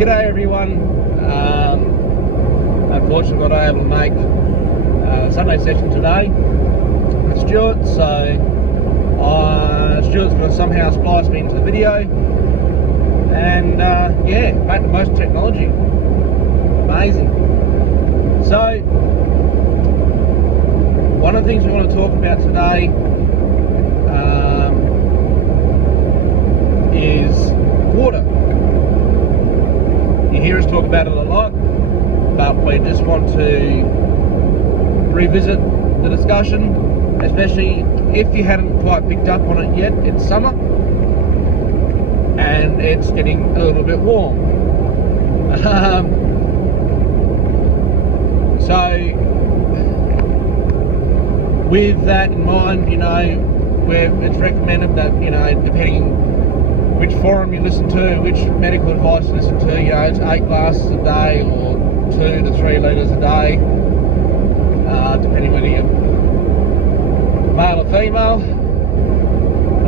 G'day everyone. Unfortunately not able to make Sunday session today with Stuart, so Stuart's going to somehow splice me into the video and yeah, make the most of technology. Amazing. So one of the things we want to talk about today is water. You hear us talk about it a lot, but we just want to revisit the discussion, especially if you hadn't quite picked up on it yet. It's summer and it's getting a little bit warm. So with that in mind, you know, where it's recommended that, you know, depending which forum you listen to, which medical advice you listen to, you know, it's 8 glasses a day or 2 to 3 litres a day, depending whether you're male or female. I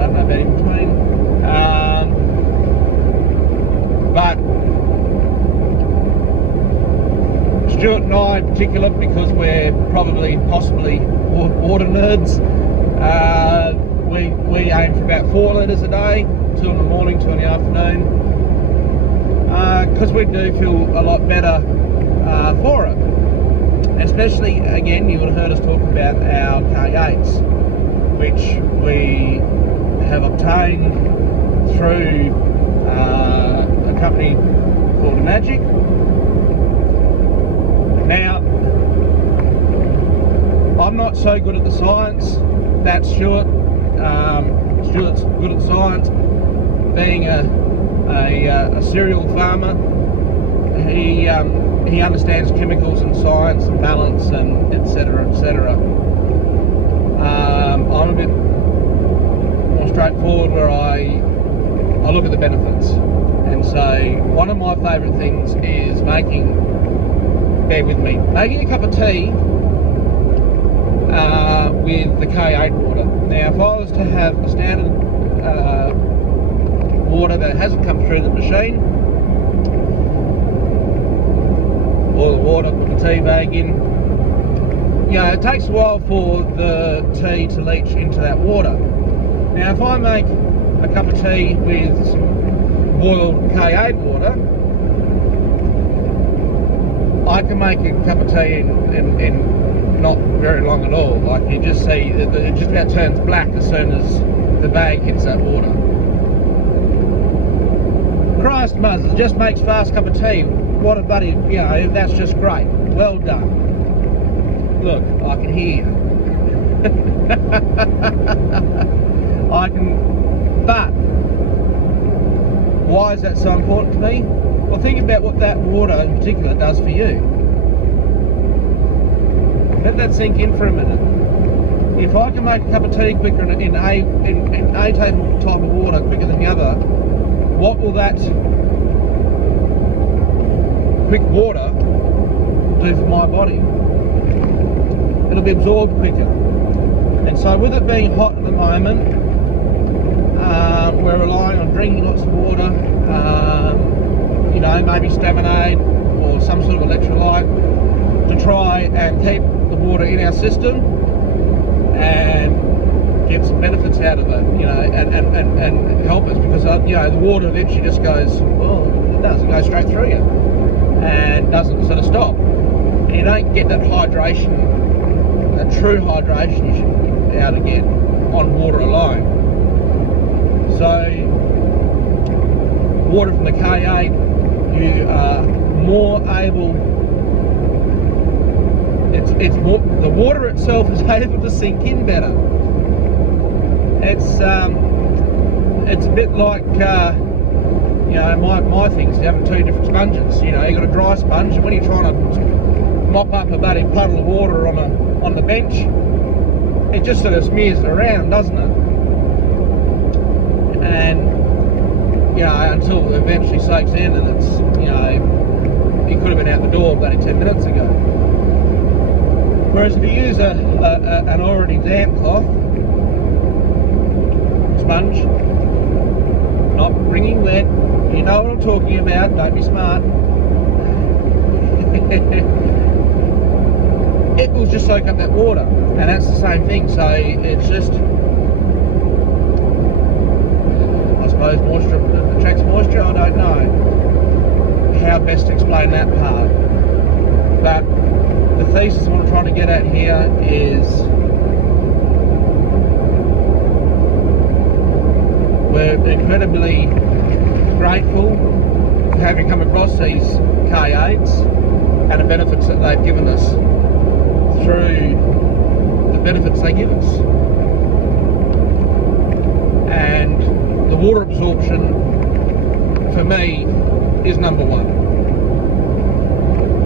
don't know about in between. But Stuart and I in particular, because we're possibly water nerds, we aim for about 4 litres a day, 2 in the morning, 2 in the afternoon, because we do feel a lot better for it. Especially, again, you would have heard us talk about our K8s, which we have obtained through a company called Magic. Now, I'm not so good at the science. That's Stuart. Stuart's good at science. Being a cereal farmer, he understands chemicals and science and balance and etc. etc. I'm a bit more straightforward, where I look at the benefits. And so one of my favourite things is making a cup of tea with the K8 water. Now, if I was to have a standard water that hasn't come through the machine, boil the water, put the tea bag in, you know, it takes a while for the tea to leach into that water. Now, if I make a cup of tea with some boiled K8 water, I can make a cup of tea in not very long at all. Like, you just see it just about turns black as soon as the bag hits that water. Christ, Muzz, it just makes fast cup of tea. What a buddy, you know, that's just great. Well done. Look, I can hear you. I can, but why is that so important to me? Well, think about what that water in particular does for you. Let that sink in for a minute. If I can make a cup of tea quicker in a type of water quicker than the other, what will that quick water do for my body? It'll be absorbed quicker. And so with it being hot at the moment, we're relying on drinking lots of water, you know, maybe Staminade or some sort of electrolyte to try and keep the water in our system and get some benefits out of it, you know, and help us, because you know, the water eventually just goes, well, it doesn't go straight through you and doesn't sort of stop. And you don't get that hydration, that true hydration you should be able to get on water alone. So water from the K8, you are more able, it's more, the water itself is able to sink in better. It's a bit like you know, my things, having 2 different sponges. You know, you got a dry sponge, and when you're trying to mop up a bloody puddle of water on the bench, it just sort of smears it around, doesn't it? And you know, until it eventually soaks in, and it's, you know, you could have been out the door bloody 10 minutes ago. Whereas if you use an already damp cloth sponge, not wringing wet. You know what I'm talking about. Don't be smart. It will just soak up that water, and that's the same thing. So it's just, I suppose, moisture attracts moisture. I don't know how best to explain that part, but the thesis what I'm trying to get at here is we're incredibly grateful for having come across these K8s and the benefits that they've given us through the benefits they give us. And the water absorption for me is number one.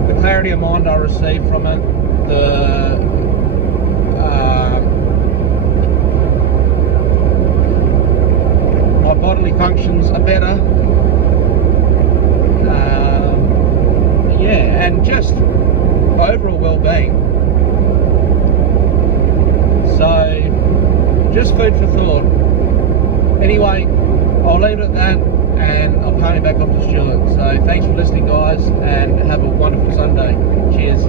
The clarity of mind I receive from it, my bodily functions are better, yeah, and just overall well-being. So, just food for thought. Anyway, I'll leave it at that, and I'll turn it back off to Stuart. So, thanks for listening, guys, and have a wonderful Sunday. Cheers.